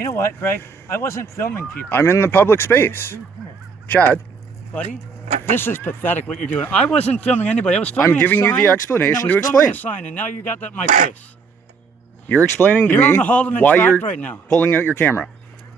You know what, Greg? I wasn't filming people. I'm in the public space. Chad. Buddy, this is pathetic what you're doing. I wasn't filming anybody. I was filming I'm giving you the explanation to explain. A sign, and now you got that in my face. You're explaining to You're on me the Haldeman why track you're right now. pulling out your camera.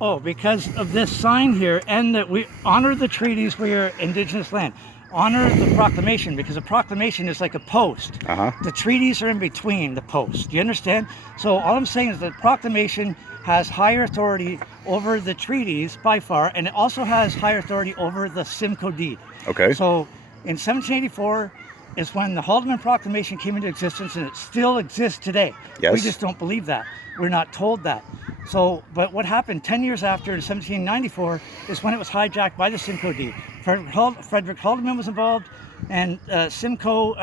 Oh, because of this sign here, and that we honor the treaties where you're Indigenous land. Honor the proclamation, because a proclamation is like a post. The treaties are in between the posts. Do you understand? So all I'm saying is that proclamation has higher authority over the treaties by far, and it also has higher authority over the Simcoe deed. Okay. So in 1784 is when the Haldeman Proclamation came into existence, and it still exists today. Yes. We just don't believe that. We're not told that. So, but what happened 10 years after in 1794 is when it was hijacked by the Simcoe deed. Frederick Haldeman was involved, and Simcoe,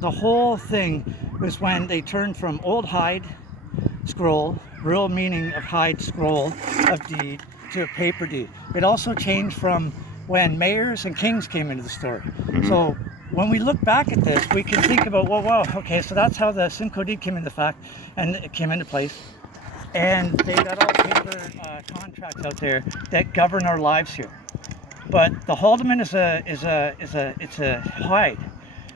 the whole thing was when they turned from old hide scroll, real meaning of hide scroll of deed, to a paper deed. It also changed from when mayors and kings came into the story. So when we look back at this, we can think about, well, wow, okay, so that's how the Simcoe deed came into fact, and it came into place. And they got all paper contracts out there that govern our lives here. But the Haldeman it's a hide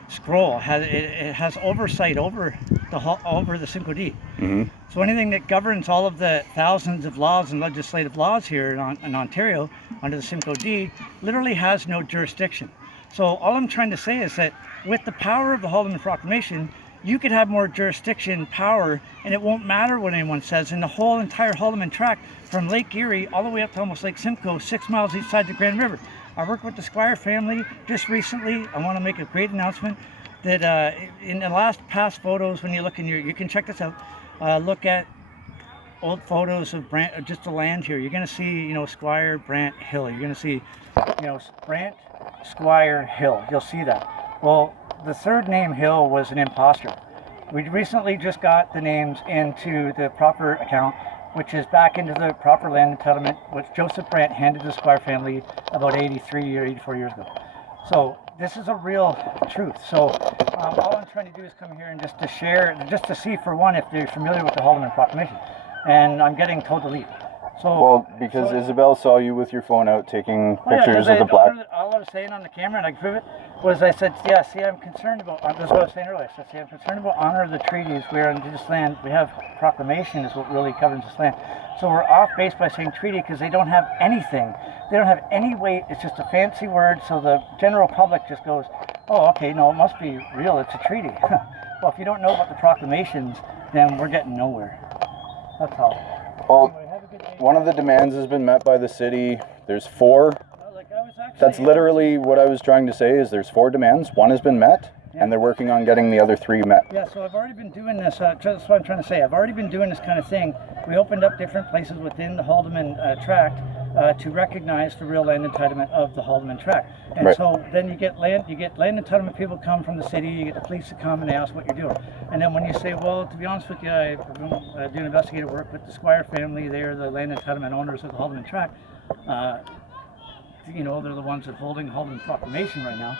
scroll. It has oversight over the Simcoe deed. So anything that governs all of the thousands of laws and legislative laws here in Ontario under the Simcoe deed literally has no jurisdiction. So all I'm trying to say is that with the power of the Haldeman Proclamation, you could have more jurisdiction power, and it won't matter what anyone says. And the whole entire Haldeman tract from Lake Erie all the way up to almost Lake Simcoe, 6 miles each side of the Grand River. I work with the Squire family just recently. I want to make a great announcement that in the past photos, when you look in you can check this out. Look at old photos of Brant, just the land here. You're going to see, Squire, Brant, Hill. You're going to see, Brant, Squire, Hill. You'll see that. Well, the third name, Hill, was an imposter. We recently just got the names into the proper account, which is back into the proper land entitlement, which Joseph Brant handed to the Squire family about 83 or 84 years ago. So this is a real truth. So all I'm trying to do is come here and just to share, just to see, for one, if they're familiar with the Haldeman Proclamation. And I'm getting told to leave. So, because Isabel saw you with your phone out taking pictures of the black. All I was saying on the camera, and I can prove it, was I said, yeah, see, I'm concerned about, this is what I was saying earlier, I said, see, I'm concerned about honor of the treaties. We're on Indigenous land. We have proclamation is what really governs this land. So we're off base by saying treaty because they don't have anything. They don't have any weight. It's just a fancy word. So the general public just goes, oh, okay, no, it must be real. It's a treaty. Well, if you don't know about the proclamations, then we're getting nowhere. That's all. Well, one of the demands has been met by the city. There's 4. That's literally what I was trying to say, is there's 4 demands. 1 has been met, and they're working on getting the other 3 met. Yeah, so I've already been doing this. That's what I'm trying to say. I've already been doing this kind of thing. We opened up different places within the Haldeman tract to recognize the real land entitlement of the Haldeman tract. And so then you get land entitlement people come from the city, you get the police to come and they ask what you're doing. And then when you say, well, to be honest with you, I'm doing investigative work with the Squire family. They're the land entitlement owners of the Haldeman tract. They're the ones that are holding the Haldeman Proclamation right now.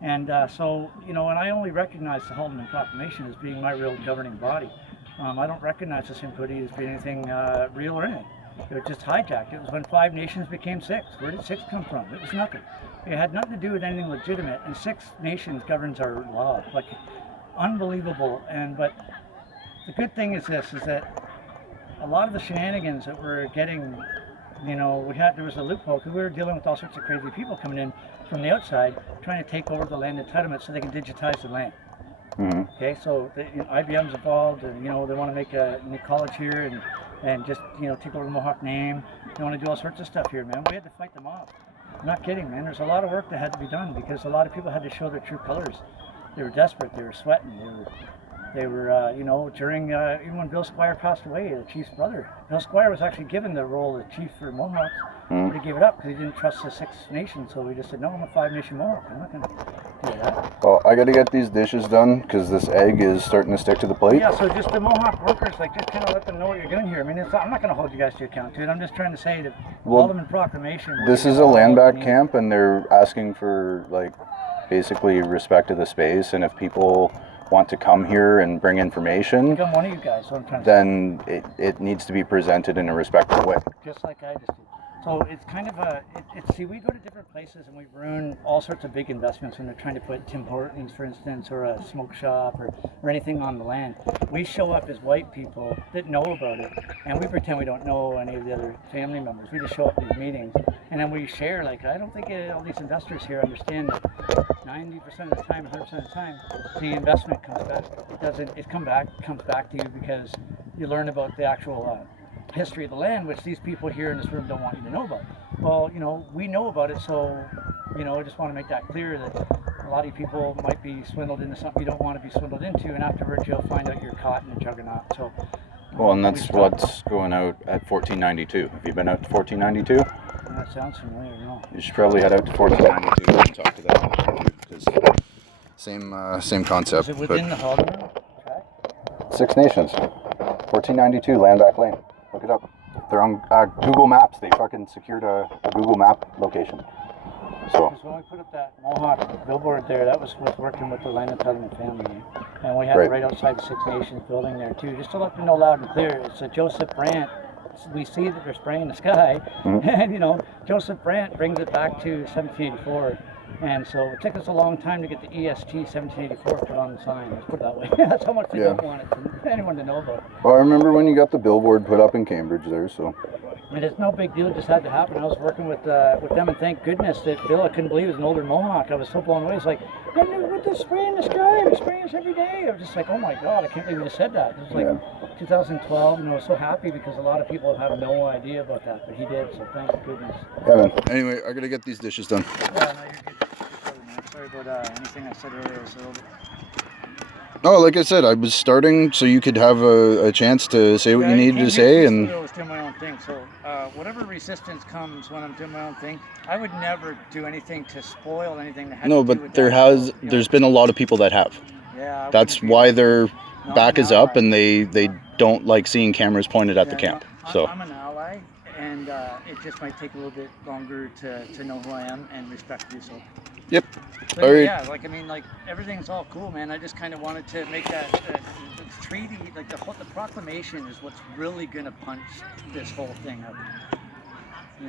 And so, and I only recognize the Haldeman Proclamation as being my real governing body. I don't recognize the Simcoe deed as being anything real or anything. It was just hijacked. It was when 5 nations became 6. Where did 6 come from? It was nothing. It had nothing to do with anything legitimate. And 6 nations governs our law. Like, unbelievable. But the good thing is this, is that a lot of the shenanigans that we're getting, there was a loophole because we were dealing with all sorts of crazy people coming in from the outside trying to take over the land entitlement so they can digitize the land. Okay, so IBM's involved, and they want to make a new college here and just take over the Mohawk name. They want to do all sorts of stuff here, man. We had to fight them off. I'm not kidding, man. There's a lot of work that had to be done because a lot of people had to show their true colors. They were desperate. They were sweating. They were during even when Bill Squire passed away, the chief's brother. Bill Squire was actually given the role of chief for Mohawks, but he gave it up because he didn't trust the 6 nations. So he just said, no, I'm a 5-nation Mohawk. I'm not going to do that. Well, I got to get these dishes done because this egg is starting to stick to the plate. Yeah, so just the Mohawk workers, just kind of let them know what you're doing here. I mean, I'm not going to hold you guys to account, dude. I'm just trying to say that Haldeman Proclamation. This is a land back camp, and they're asking for basically respect to the space, and if people want to come here and bring information, Become one of you guys. So I'm trying to then it needs to be presented in a respectful way. just like I just did. So it's kind of see, we go to different places and we ruin all sorts of big investments when they're trying to put Tim Hortons, for instance, or a smoke shop or anything on the land. We show up as white people that know about it, and we pretend we don't know any of the other family members. We just show up at these meetings, and then we share, like, I don't think all these investors here understand that 90% of the time, 100% of the time, the investment comes back. It comes back to you because you learn about the actual history of the land, which these people here in this room don't want you to know about. Well, we know about it, so I just want to make that clear that a lot of people might be swindled into something you don't want to be swindled into, and afterwards you'll find out you're caught in a juggernaut. So Well, and that's what's going out at 1492. Have you been out to 1492? that sounds familiar. No. You should probably head out to 1492 and talk to them, because same concept. Is it within the Haldeman track? Six Nations, 1492, Land Back Lane. Look it up. They're on Google Maps. They fucking secured a Google Map location. So. Because when we put up that Mohawk billboard there, that was with working with the Land Entitlement family, and we had it right outside the Six Nations building there too, just to let them know loud and clear. It's a Joseph Brant. We see that they're spraying the sky, and Joseph Brant brings it back to 1784. And so it took us a long time to get the EST 1784 put on the sign. Let's put it that way. That's how much they don't want anyone to know about. Well, I remember when you got the billboard put up in Cambridge there, so. I mean, it's no big deal. It just had to happen. I was working with them, and thank goodness that Bill, I couldn't believe it was an older Mohawk. I was so blown away. It's like, with the spray in the sky, and the spraying us every day. I was just like, oh my God, I can't believe you just said that. It was like 2012, and I was so happy because a lot of people have no idea about that, but he did, so thank goodness. Yeah, man. Anyway, I gotta get these dishes done. Yeah, no, you're good. Sorry about anything I said earlier. Was a little bit... No, like I said, I was starting so you could have a chance to say what you needed to say, and I was doing my own thing. So whatever resistance comes when I'm doing my own thing, I would never do anything to spoil anything that had to do with there's been a lot of people that have. Yeah. That's why their back is up, and they don't like seeing cameras pointed at the camp. So I'm an ally, and it just might take a little bit longer to know who I am and respect you. So. Yep. But yeah, everything's all cool, man. I just kind of wanted to make that the treaty, the proclamation is what's really gonna punch this whole thing up.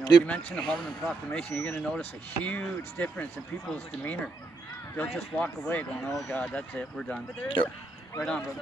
You mentioned the Haldeman Proclamation, you're gonna notice a huge difference in people's demeanor. They'll just walk away going, "Oh God, that's it, we're done." Yep. Right on, brother.